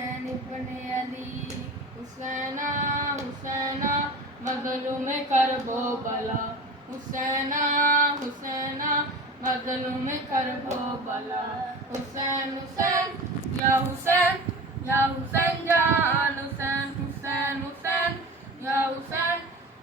حسین ابن علی حسینہ حسینہ مظلوم کرب و بلا حسینہ حسینہ مظلوم کرب و بلا حسین حسین یا حسین یا حسین جان حسین حسین حسین یا حسین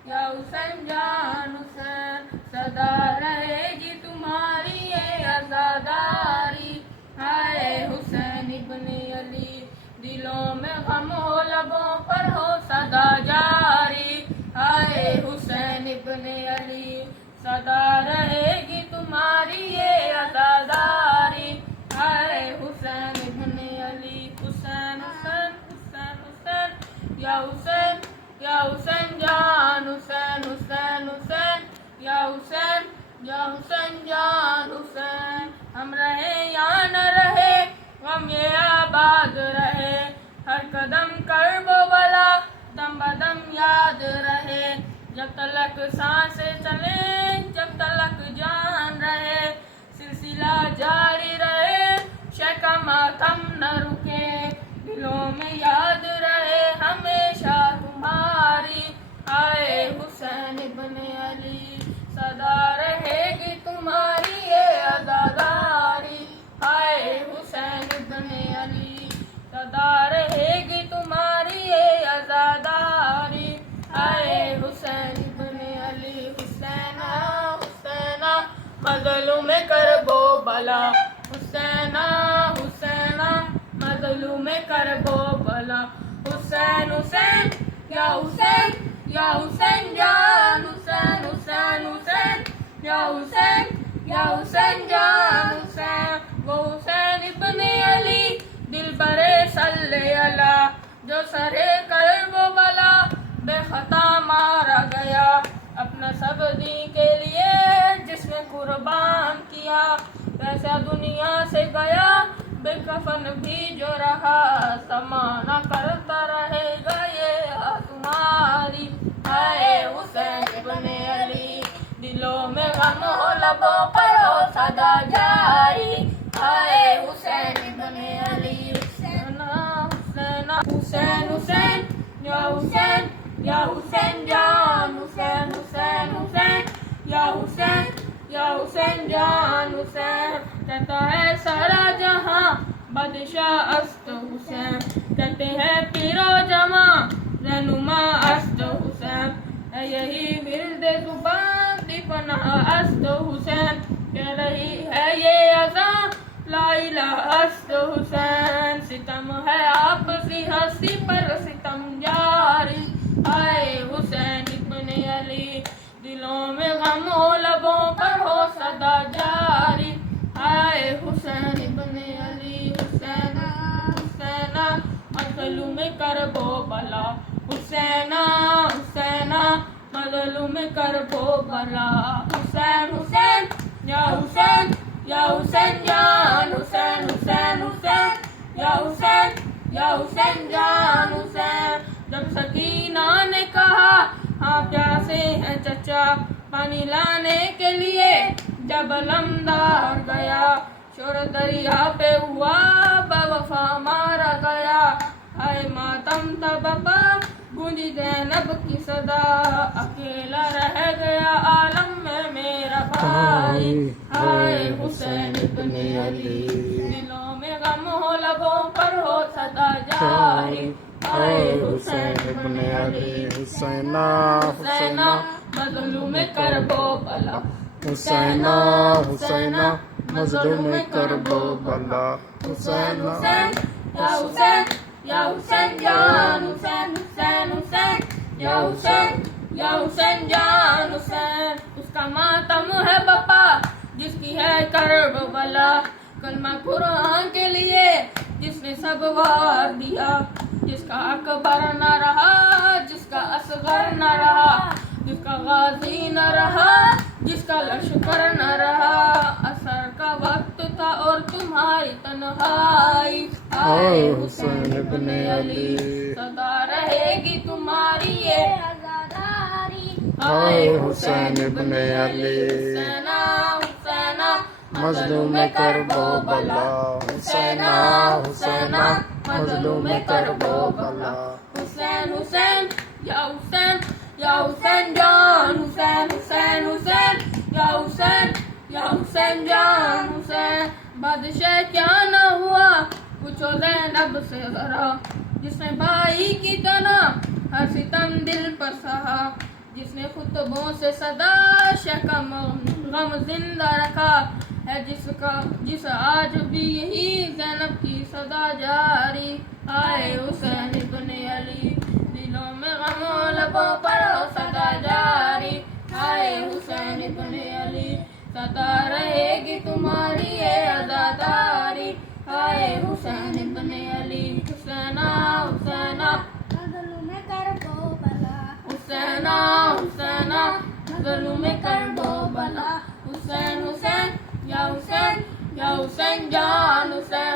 یا حسین جان حسین صدا رہے گی تمہاری یہ عزاداری ہائے حسین ابن علی دلوں میں غم ہو لبوں پر ہو صدا جاری ہائے حسین ابن علی صدا رہے گی تمہاری یہ عزاداری ہائے حسین ابن علی حسین حسین حسین حسین یا حسین یا حسین جان حسین حسین حسین یا حسین یا حسین جان حسین ہم رہے یا نہ رہے غم یہ آباد رہے ہر قدم کرب و بلا دم بدم یاد رہے جب تلک سانسیں چلیں جب تلک جان رہے سلسلہ جاری رہے شے کا ماتم نہ رکے دلوں میں یاد رہے ہمیشہ تمہاری ہائے حسین ابن علی صدا رہے گی تمہاری یہ عزاداری ہائے حسین ابن علی صدا رہے گی تمہاری یہ عزاداری ہائے حسین ابن علی حسینہ حسینہ مظلوم کرب و بلا حسینہ حسینہ مظلوم کرب و بلا حسین حسین یا حسین یا حسین جان حسین حسین حسین یا حسین یا حسین جان حسین وہ حسین ابن علی دل برے صلی اللہ جو سرے کرب و بلا بے خطا مارا گیا اپنا سب دین کے لیے جس نے قربان کیا ویسا دنیا سے گیا بے کفن بھی جو رہا سمانا کرتا رہے گا یہ تمہاری ہائے حسین ابن علی دلوں میں غم ہو لبوں پر ہو صدا جاری ہائے حسین ابن علی حسین حسین حسین حسین یا حسین یا حسین جان حسین حسین حسین یا حسین یا حسین جان حسین کہتا ہے سارا جہاں بادشاہ است حسین کہتے ہیں پیر و جماں رہنما است حسین ہے یہی ورد زبان دی پناہ است حسین کہہ رہی ہے یہ اذان لا الہ است حسین ستم ہے آپ سی ہستی پر ستم جاری ہائے حسین ابن علی دلوں میں غم ہو لبوں پر ہو صدا جاری ہائے حسین ابن علی حسین حسین مظلوم کرب و بلا حسین حسین مظلوم کرب و بلا حسین حسین یا حسین یا حسین جان حسین حسین حسین یا حسین یا حسین جان حسین جب سکینہ نے کہا ہاں پیاسے ہیں چچا پانی لانے کے لیے جب لمدار گیا شور دریا پہ ہوا بوفا مارا گیا ہائے ماتم تبپا گونجی زینب کی صدا اکیلا رہ گیا عالم میں میرا بھائی ہائے حسین ابن علی دلوں میں غم ہو لبوں پر ہو صدا جاری ہائے حسین ابن علی حسینہ حسینہ مظلوم کرب و بلا حسینہ حسینہ مظلوم کرب و بلا حسین حسین یا حسین یا حسین جان حسین حسین حسین یا حسین یا حسین جان حسین اس کا ماتم ہے بپا جس کی ہے کرب و بلا کلمہ قرآن کے لیے جس نے سب وار دیا جس کا اکبر نہ رہا جس کا اصغر نہ رہا جس کا غازی نہ رہا جس کا لشکر نہ رہا اثر کا وقت تھا اور تمہاری تنہائی آئے حسین ابن علی صدا رہے گی تمہاری یہ عزاداری آئے حسین ابن علی حسینہ حسینہ مظلوم کرب و بلا حسینہ حسینہ مظلوم کربلا حسین حسین یا حسین یا حسین جان حسین حسین حسین یا حسین یا حسین جان حسین بادشاہ کیا نہ ہوا پوچھو زینب سے ذرا جس نے بھائی کی طرح ہر ستم دل پر سہا جس نے خطبوں سے صدا شکم غم زندہ رکھا ہے جس آج بھی یہی زینب کی صدا جاری آئے حسین ابن علی دلوں میں غم و لبوں پر صدا جاری آئے حسین ابن علی صدا رہے گی تمہاری یہ عزاداری آئے حسین ابن علی حسینہ حسینہ مظلوم کربلا حسینہ حسینہ مظلوم کربلا حسین حسین یا حسین یا حسین جان حسین